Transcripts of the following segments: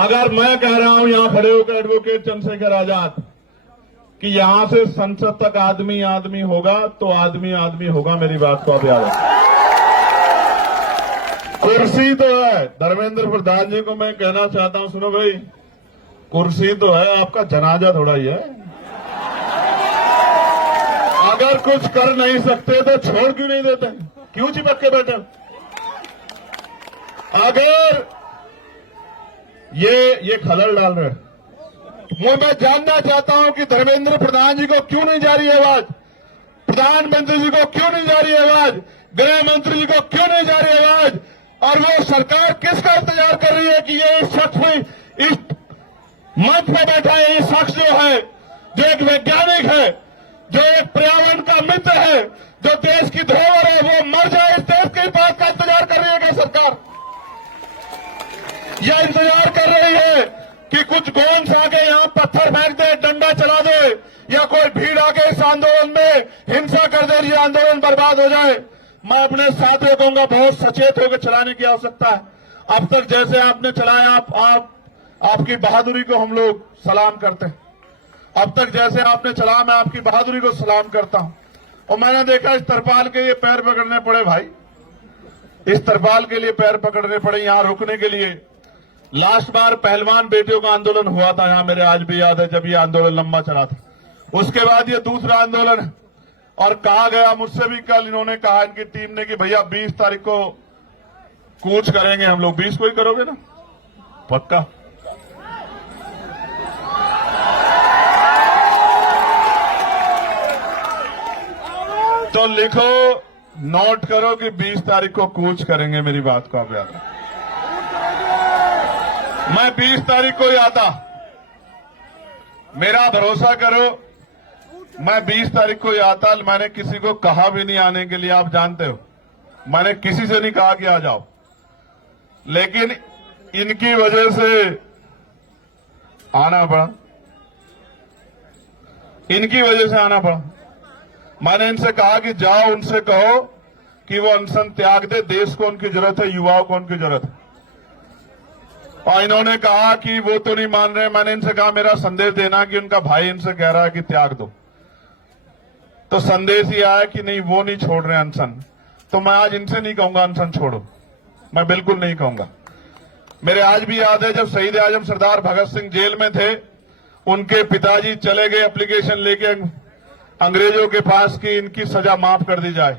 अगर मैं कह रहा हूं यहां खड़े होकर एडवोकेट चंद्रशेखर आजाद कि यहां से संसद तक आदमी आदमी होगा तो आदमी आदमी होगा, मेरी बात को आप याद रखें। कुर्सी तो है, धर्मेंद्र प्रधान जी को मैं कहना चाहता हूं, सुनो भाई, कुर्सी तो है, आपका जनाजा थोड़ा ही है। अगर कुछ कर नहीं सकते तो छोड़ क्यों नहीं देते, क्यों चिपक के बैठे? अगर ये खलल डाल रहे, वो मैं जानना चाहता हूं कि धर्मेंद्र प्रधान जी को क्यों नहीं जा रही आवाज, प्रधानमंत्री जी को क्यों नहीं जा रही आवाज, गृह मंत्री जी को क्यों नहीं जा रही आवाज, और वो सरकार किसका इंतजार कर रही है कि ये इस शख्स में इस मंच पर बैठा है, ये शख्स जो है, जो एक वैज्ञानिक है, जो एक पर्यावरण का मित्र है, जो देश की धरोहर है, वो मर जाए, इस देश की बात का इंतजार कर रही है क्या सरकार? यह इंतजार कर रही है कि कुछ गोंद आके यहां पत्थर फेंक दे, डंडा चला दे, या कोई भीड़ आके इस आंदोलन में हिंसा कर दे, ये आंदोलन बर्बाद हो जाए। मैं अपने साथियों कहूंगा, बहुत सचेत होकर चलाने की आवश्यकता है। अब तक जैसे आपने चलाया, आपकी बहादुरी को हम लोग सलाम करते हैं। अब तक जैसे आपने चला, मैं आपकी बहादुरी को सलाम करता हूं। और मैंने देखा इस तरपाल के लिए पैर पकड़ने पड़े भाई, इस तरपाल के लिए पैर पकड़ने पड़े यहां रुकने के लिए। लास्ट बार पहलवान बेटियों का आंदोलन हुआ था यहां, मेरे आज भी याद है, जब ये आंदोलन लंबा चला था। उसके बाद ये दूसरा आंदोलन है। और कहा गया मुझसे भी कल, इन्होंने कहा इनकी टीम ने कि भैया 20 तारीख को कूच करेंगे हम लोग। 20 को ही करोगे ना? पक्का? तो लिखो, नोट करो कि 20 तारीख को कूच करेंगे, मेरी बात को आप याद रखें। मैं 20 तारीख को ही आता, मेरा भरोसा करो, मैं 20 तारीख को ही आता। मैंने किसी को कहा भी नहीं आने के लिए, आप जानते हो, मैंने किसी से नहीं कहा कि आ जाओ, लेकिन इनकी वजह से आना पड़ा, इनकी वजह से आना पड़ा। मैंने इनसे कहा कि जाओ, उनसे कहो कि वो अनशन त्याग दे, देश को उनकी जरूरत है, युवाओं को उनकी जरूरत है। और इन्होंने कहा कि वो तो नहीं मान रहे। मैंने इनसे कहा मेरा संदेश देना कि उनका भाई इनसे कह रहा है कि त्याग दो, तो संदेश ही आया कि नहीं, वो नहीं छोड़ रहे अनशन। तो मैं आज इनसे नहीं कहूंगा अनशन छोड़ो, मैं बिल्कुल नहीं कहूंगा। मेरे आज भी याद है, जब शहीद आजम सरदार भगत सिंह जेल में थे, उनके पिताजी चले गए एप्लीकेशन लेके अंग्रेजों के पास कि इनकी सजा माफ कर दी जाए।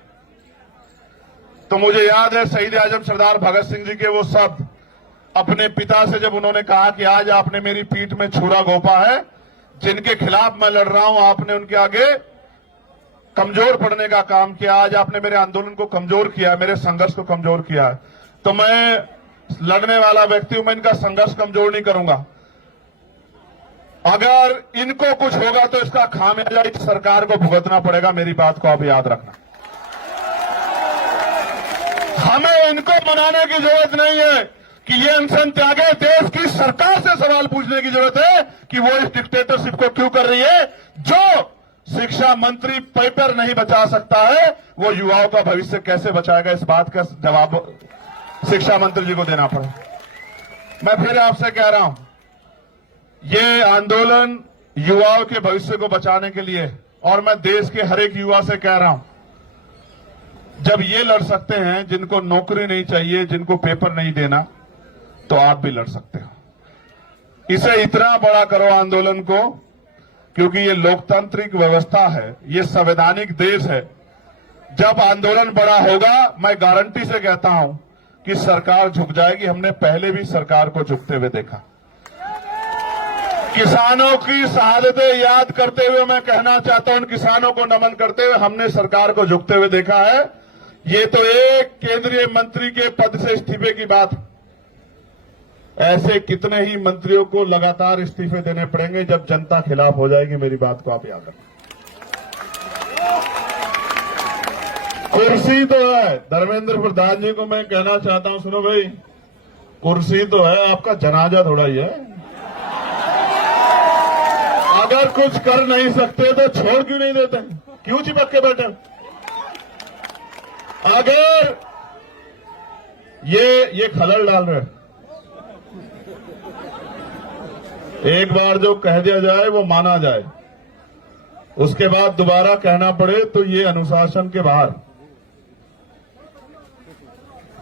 तो मुझे याद है शहीद आजम सरदार भगत सिंह जी के वो शब्द, अपने पिता से जब उन्होंने कहा कि आज आपने मेरी पीठ में छुरा घोंपा है, जिनके खिलाफ मैं लड़ रहा हूं, आपने उनके आगे कमजोर पड़ने का काम किया, आज आपने मेरे आंदोलन को कमजोर किया, मेरे संघर्ष को कमजोर किया है। तो मैं लड़ने वाला व्यक्ति हूं, मैं इनका संघर्ष कमजोर नहीं करूंगा। अगर इनको कुछ होगा तो इसका खामियाजा इस सरकार को भुगतना पड़ेगा, मेरी बात को आप याद रखना। हमें इनको मनाने की जरूरत नहीं है कि ये अनशन त्यागे, देश की सरकार से सवाल पूछने की जरूरत है कि वो इस डिक्टेटरशिप को क्यों कर रही है। जो शिक्षा मंत्री पेपर नहीं बचा सकता है, वो युवाओं का भविष्य कैसे बचाएगा, इस बात का जवाब शिक्षा मंत्री जी को देना पड़े। मैं फिर आपसे कह रहा हूं, ये आंदोलन युवाओं के भविष्य को बचाने के लिए, और मैं देश के हर एक युवा से कह रहा हूं, जब ये लड़ सकते हैं जिनको नौकरी नहीं चाहिए, जिनको पेपर नहीं देना, तो आप भी लड़ सकते हो। इसे इतना बड़ा करो आंदोलन को, क्योंकि ये लोकतांत्रिक व्यवस्था है, ये संवैधानिक देश है। जब आंदोलन बड़ा होगा, मैं गारंटी से कहता हूं कि सरकार झुक जाएगी। हमने पहले भी सरकार को झुकते हुए देखा। किसानों की शहादतें याद करते हुए मैं कहना चाहता हूं, उन किसानों को नमन करते हुए हमने सरकार को झुकते हुए देखा है। ये तो एक केंद्रीय मंत्री के पद से इस्तीफे की बात, ऐसे कितने ही मंत्रियों को लगातार इस्तीफे देने पड़ेंगे जब जनता खिलाफ हो जाएगी, मेरी बात को आप याद रखें। कुर्सी तो है, धर्मेंद्र प्रधान जी को मैं कहना चाहता हूं, सुनो भाई, कुर्सी तो है, आपका जनाजा थोड़ा ही है। अगर कुछ कर नहीं सकते तो छोड़ क्यों नहीं देते, क्यों चिपक के बैठे? अगर ये खलल डाल रहे, एक बार जो कह दिया जाए वो माना जाए, उसके बाद दोबारा कहना पड़े तो ये अनुशासन के बाहर।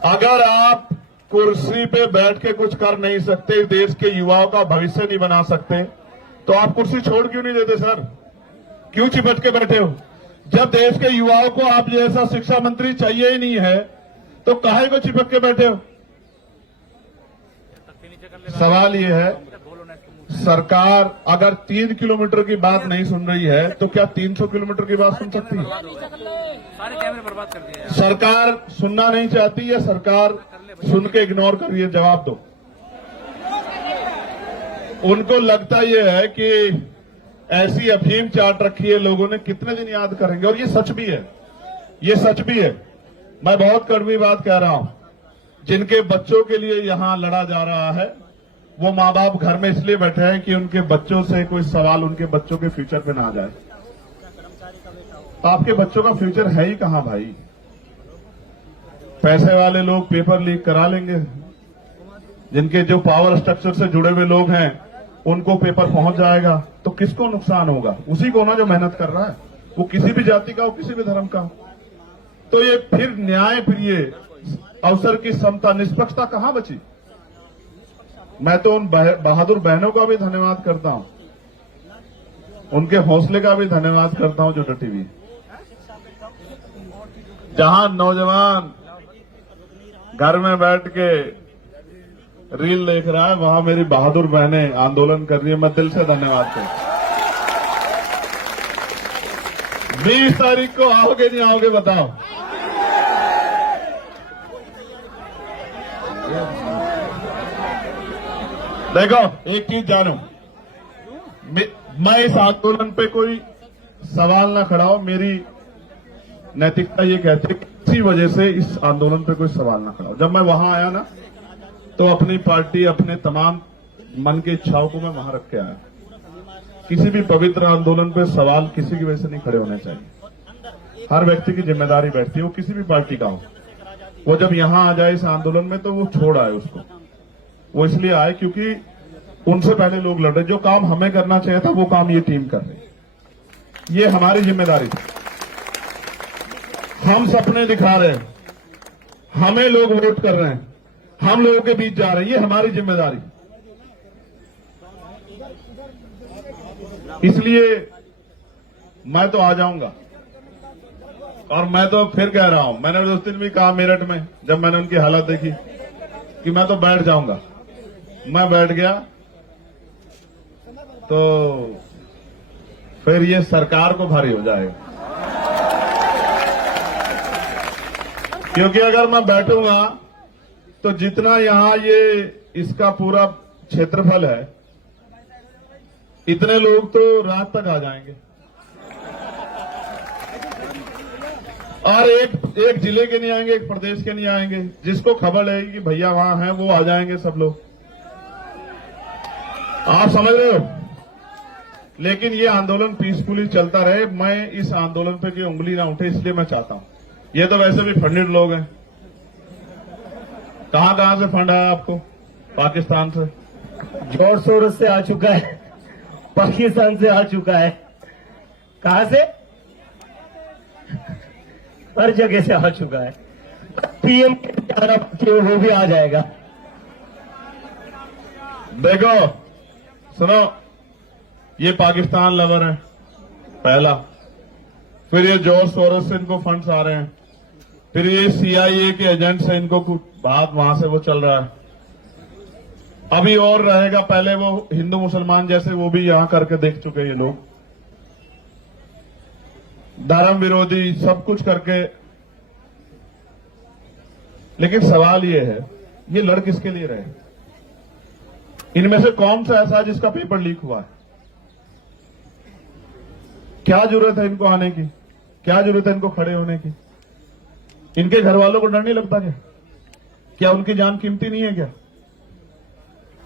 अगर आप कुर्सी पे बैठ के कुछ कर नहीं सकते, देश के युवाओं का भविष्य नहीं बना सकते, तो आप कुर्सी छोड़ क्यों नहीं देते सर? क्यों चिपट के बैठे हो? जब देश के युवाओं को आप जैसा शिक्षा मंत्री चाहिए ही नहीं है तो काहे को चिपक के बैठे हो? सवाल ये है, सरकार अगर 3 किलोमीटर की बात नहीं सुन रही है तो क्या 300 किलोमीटर की बात सुन सकती है? सारे कैमरे बर्बाद कर दिए। सरकार सुनना नहीं चाहती है, सरकार सुन के इग्नोर कर रही है। जवाब दो। उनको लगता यह है कि ऐसी अफीम चाट रखी है लोगों ने, कितने दिन याद करेंगे। और ये सच भी है, ये सच भी है। मैं बहुत कड़वी बात कह रहा हूं। जिनके बच्चों के लिए यहां लड़ा जा रहा है वो माँ बाप घर में इसलिए बैठे हैं कि उनके बच्चों से कोई सवाल उनके बच्चों के फ्यूचर पे ना आ जाए। तो आपके बच्चों का फ्यूचर है ही कहां भाई? पैसे वाले लोग पेपर लीक करा लेंगे, जिनके जो पावर स्ट्रक्चर से जुड़े हुए लोग हैं उनको पेपर पहुंच जाएगा, तो किसको नुकसान होगा? उसी को ना जो मेहनत कर रहा है, वो किसी भी जाति का हो, किसी भी धर्म का हो। तो ये फिर न्याय, फिर ये अवसर की समता, निष्पक्षता कहां बची? मैं तो उन बहादुर बहनों का भी धन्यवाद करता हूं, उनके हौसले का भी धन्यवाद करता हूं जो डटी हुई। जहां नौजवान घर में बैठ के रील देख रहा है, वहां मेरी बहादुर बहनें आंदोलन कर रही है। मैं दिल से धन्यवाद करता हूं। 20 तारीख को आओगे नहीं आओगे बताओ? देखो, एक चीज जानो, मैं इस आंदोलन पे कोई सवाल ना खड़ा हो। मेरी नैतिकता ये कहती है किसी वजह से इस आंदोलन पे कोई सवाल ना खड़ा हो। जब मैं वहां आया ना तो अपनी पार्टी, अपने तमाम मन की इच्छाओं को मैं वहां रख के आया। किसी भी पवित्र आंदोलन पे सवाल किसी की वजह से नहीं खड़े होने चाहिए। हर व्यक्ति की जिम्मेदारी बैठती है, वो किसी भी पार्टी का हो। वो जब यहां आ जाए इस आंदोलन में तो वो छोड़ आए उसको। वो इसलिए आए क्योंकि उनसे पहले लोग लड़ रहे। जो काम हमें करना चाहिए था वो काम ये टीम कर रही। ये हमारी जिम्मेदारी थी। हम सपने दिखा रहे हैं, हमें लोग वोट कर रहे हैं, हम लोगों के बीच जा रहे हैं, ये हमारी जिम्मेदारी। इसलिए मैं तो आ जाऊंगा। और मैं तो फिर कह रहा हूं, मैंने उस दिन भी कहा मेरठ में जब मैंने उनकी हालत देखी कि मैं तो बैठ जाऊंगा। मैं बैठ गया तो फिर ये सरकार को भारी हो जाएगा। क्योंकि अगर मैं बैठूंगा तो जितना यहां ये इसका पूरा क्षेत्रफल है, इतने लोग तो रात तक आ जाएंगे। और एक जिले के नहीं आएंगे, एक प्रदेश के नहीं आएंगे। जिसको खबर रहेगी कि भैया वहां हैं वो आ जाएंगे सब लोग। आप समझ रहे हो? लेकिन ये आंदोलन पीसफुली चलता रहे। मैं इस आंदोलन पे कोई उंगली ना उठे इसलिए मैं चाहता हूं। ये तो वैसे भी फंडेड लोग हैं। कहां से फंड आया आपको? पाकिस्तान से जोर शोर से आ चुका है, पाकिस्तान से आ चुका है। कहां से? हर जगह से आ चुका है। पीएम वो भी आ जाएगा। देखो सुनो, ये पाकिस्तान लवर है पहला, फिर ये जॉर्ज सोरोस से इनको फंड्स आ रहे हैं, फिर ये सीआईए के एजेंट से इनको कुछ बात वहां से वो चल रहा है। अभी और रहेगा, पहले वो हिंदू मुसलमान जैसे वो भी यहां करके देख चुके ये लोग, धर्म विरोधी सब कुछ करके। लेकिन सवाल ये है, ये लड़ किसके लिए रहे? इनमें से कौन सा ऐसा है जिसका पेपर लीक हुआ है? क्या जरूरत है इनको आने की? क्या जरूरत है इनको खड़े होने की? इनके घर वालों को डर नहीं लगता क्या उनकी जान कीमती नहीं है क्या?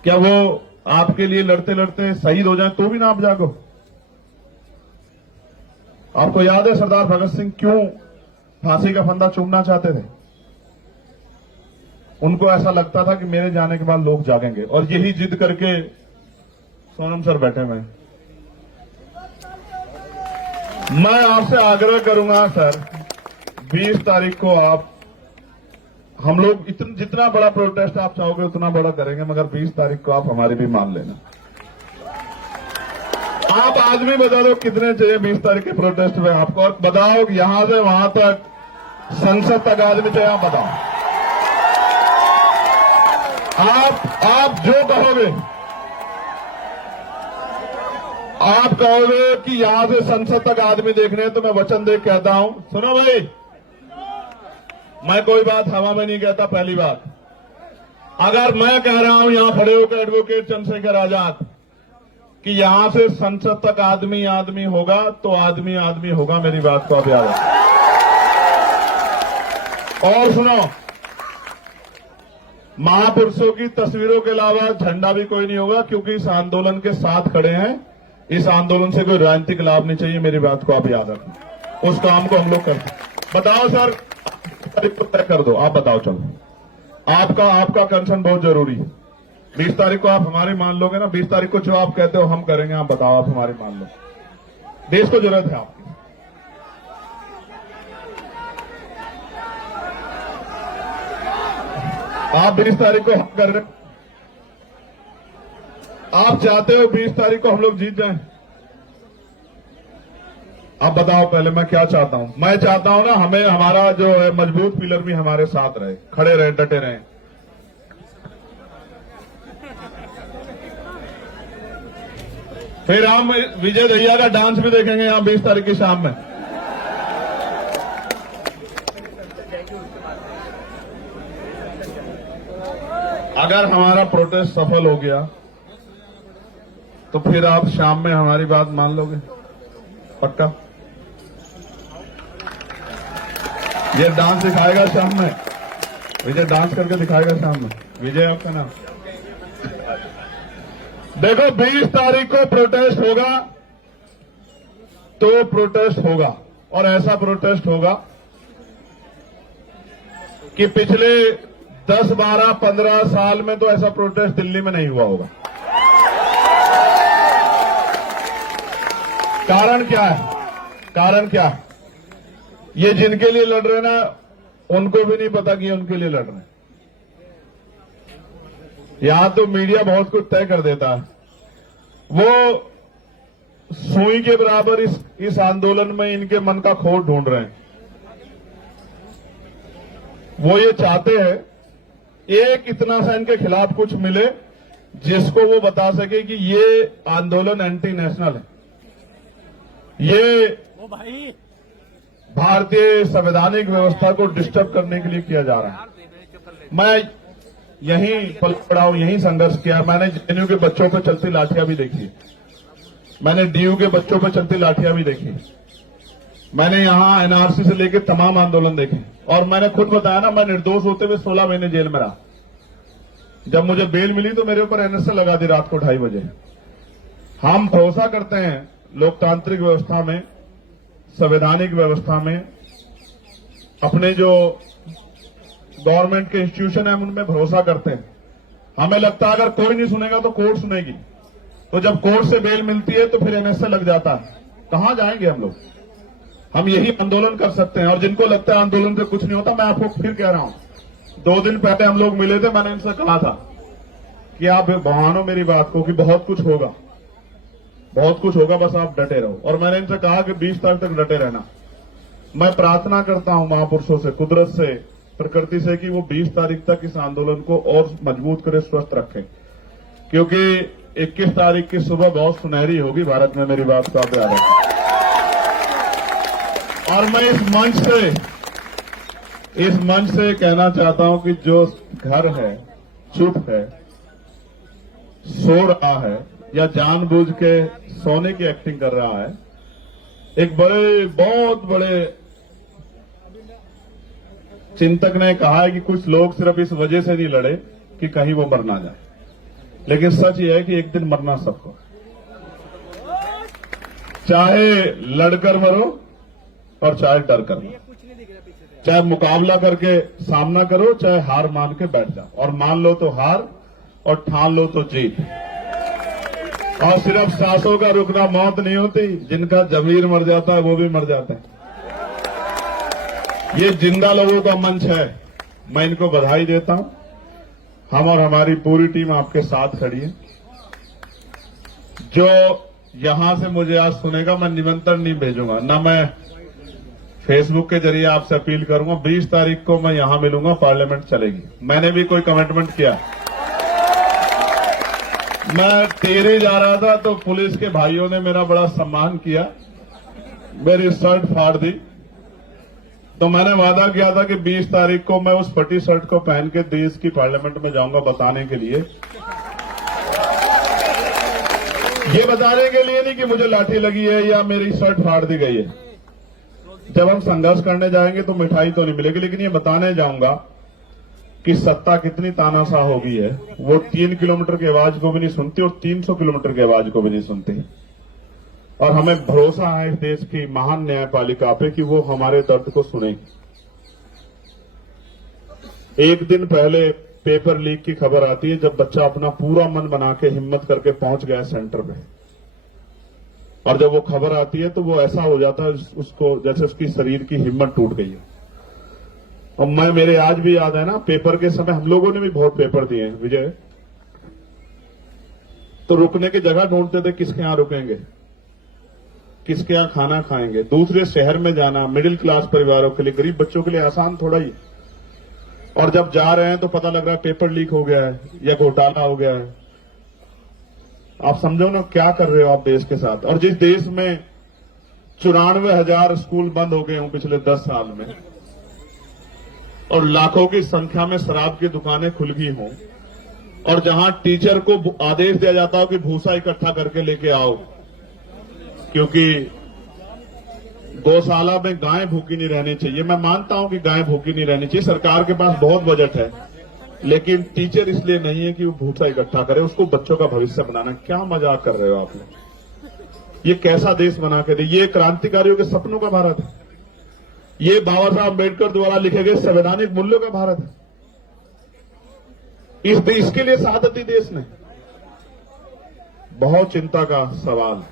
क्या वो आपके लिए लड़ते लड़ते शहीद हो जाए तो भी ना आप जागो? आपको याद है सरदार भगत सिंह क्यों फांसी का फंदा चूमना चाहते थे? उनको ऐसा लगता था कि मेरे जाने के बाद लोग जागेंगे। और यही जिद करके सोनम सर बैठे हुए हैं। मैं आपसे आग्रह करूंगा सर, 20 तारीख को आप, हम लोग जितना बड़ा प्रोटेस्ट आप चाहोगे उतना बड़ा करेंगे, मगर 20 तारीख को आप हमारी भी मान लेना। आप आदमी बता दो कितने चाहिए 20 तारीख के प्रोटेस्ट में आपको, और बताओ कि यहां से वहां तक संसद तक आदमी चाहिए, आप बताओ। आप जो कहोगे, आप कहोगे कि यहां से संसद तक आदमी देखने, तो मैं वचन दे कहता हूं, सुनो भाई, मैं कोई बात हवा में नहीं कहता। पहली बात, अगर मैं कह रहा हूं यहां खड़े होकर एडवोकेट चंद्रशेखर आजाद कि यहां से संसद तक आदमी आदमी होगा, तो आदमी आदमी होगा, मेरी बात को आप याद रखें। और सुनो, महापुरुषों की तस्वीरों के अलावा झंडा भी कोई नहीं होगा, क्योंकि इस आंदोलन के साथ खड़े हैं। इस आंदोलन से कोई राजनीतिक लाभ नहीं चाहिए, मेरी बात को आप याद रखें। उस काम को हम लोग करते हैं। बताओ सर, तारीख को तय कर दो, आप बताओ। चलो, आपका कंसर्न बहुत जरूरी है। 20 तारीख को आप हमारी मान लोगे ना, 20 तारीख को जो आप कहते हो हम करेंगे, आप बताओ, आप हमारी मान लो। देश को जरूरत है आपकी। आप 20 तारीख को हम कर रहे, आप चाहते हो 20 तारीख को हम लोग जीत जाएं? आप बताओ पहले, मैं क्या चाहता हूं? मैं चाहता हूं ना, हमें हमारा जो है मजबूत पिलर भी हमारे साथ रहे, खड़े रहे, डटे रहे। फिर हम विजय दहिया का डांस भी देखेंगे यहां 20 तारीख की शाम में। अगर हमारा प्रोटेस्ट सफल हो गया तो फिर आप शाम में हमारी बात मान लोगे? पक्का? ये डांस दिखाएगा शाम में, विजय डांस करके दिखाएगा शाम में। विजय आपका नाम? देखो, 20 तारीख को प्रोटेस्ट होगा तो प्रोटेस्ट होगा, और ऐसा प्रोटेस्ट होगा कि पिछले 10, 12, 15 साल में तो ऐसा प्रोटेस्ट दिल्ली में नहीं हुआ होगा। कारण क्या है? कारण क्या है? ये जिनके लिए लड़ रहे ना, उनको भी नहीं पता कि ये उनके लिए लड़ रहे हैं। यहां तो मीडिया बहुत कुछ तय कर देता है। वो सुई के बराबर इस आंदोलन में इनके मन का खोट ढूंढ रहे हैं। वो ये चाहते हैं एक इतना सा इनके खिलाफ कुछ मिले जिसको वो बता सके कि ये आंदोलन एंटी नेशनल है, ये भारतीय संवैधानिक व्यवस्था को डिस्टर्ब करने के लिए किया जा रहा है। मैं यहीं पल पड़ा हूं, यहीं संघर्ष किया। मैंने जेएनयू के बच्चों पर चलती लाठियां भी देखी, मैंने डीयू के बच्चों पर चलती लाठियां भी देखी, मैंने यहां एनआरसी से लेकर तमाम आंदोलन देखे, और मैंने खुद बताया ना, मैं निर्दोष होते हुए 16 महीने जेल में रहा। जब मुझे बेल मिली तो मेरे ऊपर एनएसए लगा दी रात को 2:30 बजे। हम भरोसा करते हैं लोकतांत्रिक व्यवस्था में, संवैधानिक व्यवस्था में, अपने जो गवर्नमेंट के इंस्टीट्यूशन है उनमें भरोसा करते हैं। हमें लगता है अगर कोई नहीं सुनेगा तो कोर्ट सुनेगी, तो जब कोर्ट से बेल मिलती है तो फिर एनएसए लग जाता है। कहां जाएंगे हम लोग? हम यही आंदोलन कर सकते हैं। और जिनको लगता है आंदोलन से कुछ नहीं होता, मैं आपको फिर कह रहा हूं, 2 दिन पहले हम लोग मिले थे, मैंने इनसे कहा था कि आप मानो मेरी बात को कि बहुत कुछ होगा, बहुत कुछ होगा, बस आप डटे रहो। और मैंने इनसे कहा कि 20 तारीख तक डटे रहना। मैं प्रार्थना करता हूं महापुरुषों से, कुदरत से, प्रकृति से, कि वो 20 तारीख तक इस आंदोलन को और मजबूत करे, स्वस्थ रखें, क्योंकि 21 तारीख की सुबह बहुत सुनहरी होगी भारत में, मेरी बात को आप याद रखें। और मैं इस मंच से कहना चाहता हूं कि जो घर है, चुप है, सो रहा है, या जानबूझ के सोने की एक्टिंग कर रहा है, एक बहुत बड़े चिंतक ने कहा है कि कुछ लोग सिर्फ इस वजह से नहीं लड़े कि कहीं वो मर ना जाए, लेकिन सच ये है कि एक दिन मरना सबको, चाहे लड़कर मरो और चाहे डर कर मरो, चाहे मुकाबला करके सामना करो, चाहे हार मान के बैठ जाओ, और मान लो तो हार और ठान लो तो जीत। और सिर्फ सांसों का रुकना मौत नहीं होती, जिनका जमीर मर जाता है वो भी मर जाते हैं। ये जिंदा लोगों का मंच है, मैं इनको बधाई देता हूं। हम और हमारी पूरी टीम आपके साथ खड़ी है। जो यहां से मुझे आज सुनेगा, मैं निमंत्रण नहीं भेजूंगा, ना मैं फेसबुक के जरिए आपसे अपील करूंगा। 20 तारीख को मैं यहां मिलूंगा, पार्लियामेंट चलेगी। मैंने भी कोई कमिटमेंट किया। मैं टेरे जा रहा था तो पुलिस के भाइयों ने मेरा बड़ा सम्मान किया, मेरी शर्ट फाड़ दी। तो मैंने वादा किया था कि 20 तारीख को मैं उस फटी शर्ट को पहन के देश की पार्लियामेंट में जाऊंगा, बताने के लिए। ये बताने के लिए नहीं कि मुझे लाठी लगी है या मेरी शर्ट फाड़ दी गई है। जब हम संघर्ष करने जाएंगे तो मिठाई तो नहीं मिलेगी, लेकिन ये बताने जाऊंगा कि सत्ता कितनी तानाशाह हो गई है। वो 3 किलोमीटर की आवाज को भी नहीं सुनती और 300 किलोमीटर की आवाज को भी नहीं सुनती। और हमें भरोसा है इस देश की महान न्यायपालिका पे कि वो हमारे दर्द को सुनेगी। एक दिन पहले पेपर लीक की खबर आती है, जब बच्चा अपना पूरा मन बना के हिम्मत करके पहुंच गया सेंटर पे, और जब वो खबर आती है तो वो ऐसा हो जाता है उसको जैसे उसकी शरीर की हिम्मत टूट गई है। और मेरे आज भी याद है ना, पेपर के समय हम लोगों ने भी बहुत पेपर दिए हैं विजय, तो रुकने की जगह ढूंढते थे, किसके यहां रुकेंगे, किसके यहां खाना खाएंगे। दूसरे शहर में जाना मिडिल क्लास परिवारों के लिए, गरीब बच्चों के लिए आसान थोड़ा ही। और जब जा रहे हैं तो पता लग रहा है पेपर लीक हो गया है या घोटाला हो गया है। आप समझो ना क्या कर रहे हो आप देश के साथ। और जिस देश में 94,000 स्कूल बंद हो गए हों पिछले 10 साल में, और लाखों की संख्या में शराब की दुकानें खुल गई हों, और जहां टीचर को आदेश दिया जाता हो कि भूसा इकट्ठा करके लेके आओ, क्योंकि गौशाला में गाय भूखी नहीं रहनी चाहिए। मैं मानता हूं कि गाय भूखी नहीं रहनी चाहिए, सरकार के पास बहुत बजट है, लेकिन टीचर इसलिए नहीं है कि वो भूसा इकट्ठा करे, उसको बच्चों का भविष्य बनाना। क्या मजाक कर रहे हो आप लोग? ये कैसा देश बना के दे? ये क्रांतिकारियों के सपनों का भारत है, ये बाबा साहब अम्बेडकर द्वारा लिखे गए संवैधानिक मूल्यों का भारत है। इस देश के लिए शहादत दी देश ने। बहुत चिंता का सवाल,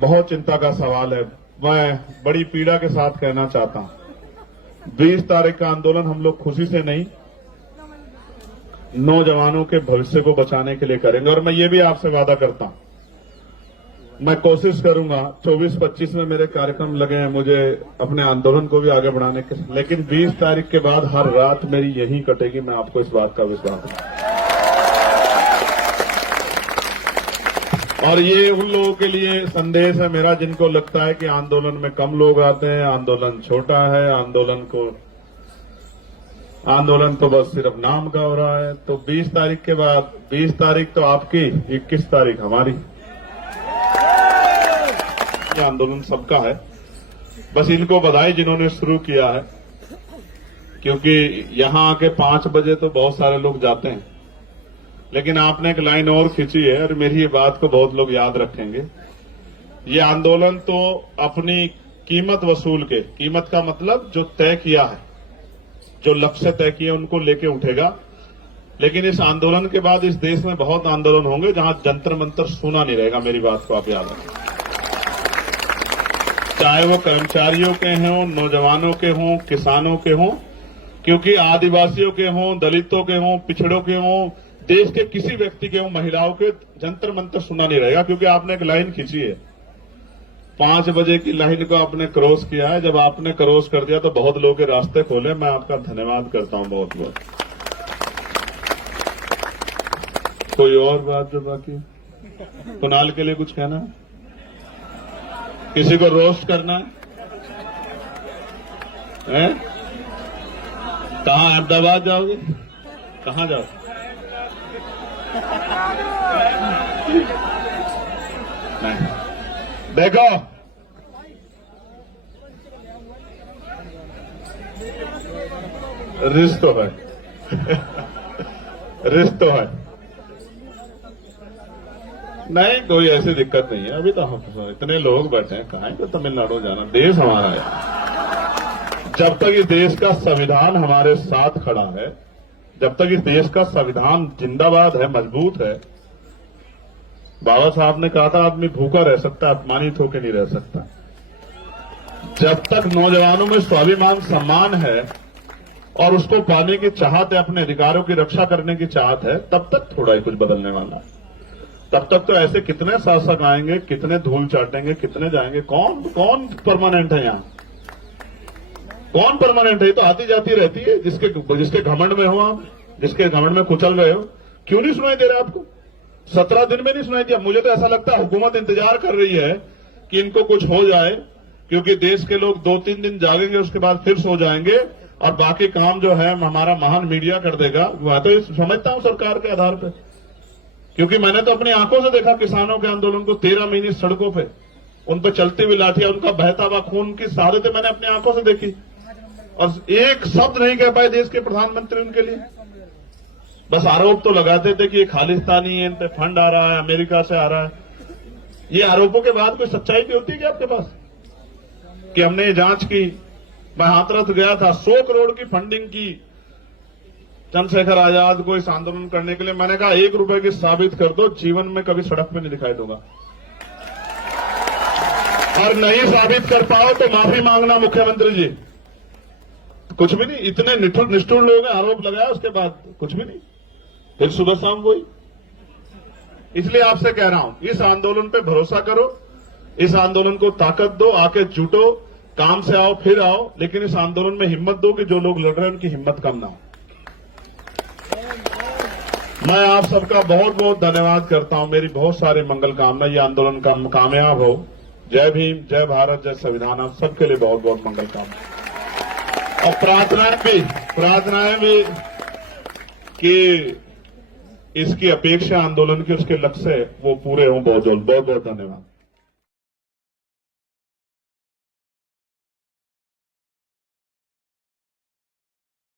बहुत चिंता का सवाल है। मैं बड़ी पीड़ा के साथ कहना चाहता हूं, 20 तारीख का आंदोलन हम लोग खुशी से नहीं, नौजवानों के भविष्य को बचाने के लिए करेंगे। और मैं ये भी आपसे वादा करता हूं, मैं कोशिश करूंगा, 24-25 में मेरे कार्यक्रम लगे हैं मुझे अपने आंदोलन को भी आगे बढ़ाने के, लेकिन 20 तारीख के बाद हर रात मेरी यहीं कटेगी। मैं आपको इस बात का विश्वास है। और ये उन लोगों के लिए संदेश है मेरा जिनको लगता है कि आंदोलन में कम लोग आते हैं, आंदोलन छोटा है, आंदोलन तो बस सिर्फ नाम का हो रहा है। तो 20 तारीख के बाद, 20 तारीख तो आपकी, 21 तारीख हमारी। ये आंदोलन सबका है, बस इनको बधाई जिन्होंने शुरू किया है, क्योंकि यहां आके 5 बजे तो बहुत सारे लोग जाते हैं, लेकिन आपने एक लाइन और खींची है और मेरी ये बात को बहुत लोग याद रखेंगे। ये आंदोलन तो अपनी कीमत वसूल के, कीमत का मतलब जो तय किया है, जो लक्ष्य तय किए उनको लेके उठेगा। लेकिन इस आंदोलन के बाद इस देश में बहुत आंदोलन होंगे जहां जंतर मंतर सुना नहीं रहेगा। मेरी बात को आप याद रखें, चाहे वो कर्मचारियों के हों, नौजवानों के हों, किसानों के हों, क्योंकि आदिवासियों के हों, दलितों के हों, पिछड़ों के हों, देश के किसी व्यक्ति के हों, महिलाओं के, जंतर मंतर सुना नहीं रहेगा। क्योंकि आपने एक लाइन खींची है, 5 बजे की लाइन को आपने क्रॉस किया है। जब आपने क्रॉस कर दिया तो बहुत लोगों के रास्ते खोले। मैं आपका धन्यवाद करता हूं बहुत बहुत। कोई और बात जो बाकी? कुणाल के लिए कुछ कहना है? किसी को रोस्ट करना है? कहां अहमदाबाद जाओगे? कहां जाओ? नहीं, देखो रिश्त तो है रिश्त तो है, नहीं कोई ऐसी दिक्कत नहीं है। अभी तो हम इतने लोग बैठे हैं, कहां को तमिलनाडु जाना, देश हमारा है। जब तक इस देश का संविधान हमारे साथ खड़ा है, जब तक इस देश का संविधान जिंदाबाद है, मजबूत है, बाबा साहब ने कहा था आदमी भूखा रह सकता, अपमानित होकर नहीं रह सकता। जब तक नौजवानों में स्वाभिमान सम्मान है और उसको पाने की चाहत है, अपने अधिकारों की रक्षा करने की चाहत है, तब तक थोड़ा ही कुछ बदलने वाला है। तब तक तो ऐसे कितने शासक आएंगे, कितने धूल चाटेंगे, कितने जाएंगे, कौन परमानेंट है यहाँ? कौन परमानेंट है? ये तो आती जाती रहती है। जिसके घमंड में हो आप, जिसके घमंड में कुचल रहे हो, क्यों नहीं सुनाई दे रहा आपको? 17 दिन में नहीं सुनाई दिया। मुझे तो ऐसा लगता है हुकूमत इंतजार कर रही है कि इनको कुछ हो जाए, क्योंकि देश के लोग 2-3 दिन जागेंगे, उसके बाद फिर सो जाएंगे और बाकी काम जो है हमारा महान मीडिया कर देगा। मैं तो समझता हूं सरकार के आधार पर, क्योंकि मैंने तो अपनी आंखों से देखा किसानों के आंदोलन को 13 महीने सड़कों पे, उन पर चलती हुई लाठियां, उनका बहता हुआ खून की शहादतें मैंने अपनी आंखों से देखी और एक शब्द नहीं कह पाए देश के प्रधानमंत्री उनके लिए। बस आरोप तो लगाते थे कि ये खालिस्तानी है, इन पे फंड आ रहा है, अमेरिका से आ रहा है। ये आरोपों के बाद कोई सच्चाई भी होती है क्या आपके पास? कि हमने ये जांच की, मैं हाथरस गया था, 100 करोड़ की फंडिंग की चंद्रशेखर आजाद को इस आंदोलन करने के लिए। मैंने कहा 1 रुपए की साबित कर दो, जीवन में कभी सड़क पे नहीं दिखाई दूंगा। और नहीं साबित कर पाओ तो माफी मांगना मुख्यमंत्री जी। कुछ भी नहीं, इतने निष्ठुर लोग हैं, आरोप लगाया उसके बाद कुछ भी नहीं, फिर सुबह शाम वही। इसलिए आपसे कह रहा हूं, इस आंदोलन पे भरोसा करो, इस आंदोलन को ताकत दो, आके जुटो, काम से आओ फिर आओ, लेकिन इस आंदोलन में हिम्मत दो कि जो लोग लड़ रहे हैं उनकी हिम्मत कम ना हो। मैं आप सबका बहुत बहुत धन्यवाद करता हूं। मेरी बहुत सारी मंगल कामना, ये आंदोलन कामयाब हो। जय भीम, जय भारत, जय संविधान। आप सबके लिए बहुत बहुत मंगल कामना और प्रार्थनाएं भी कि इसकी अपेक्षा आंदोलन के उसके लक्ष्य वो पूरे हों। बहुत बहुत धन्यवाद।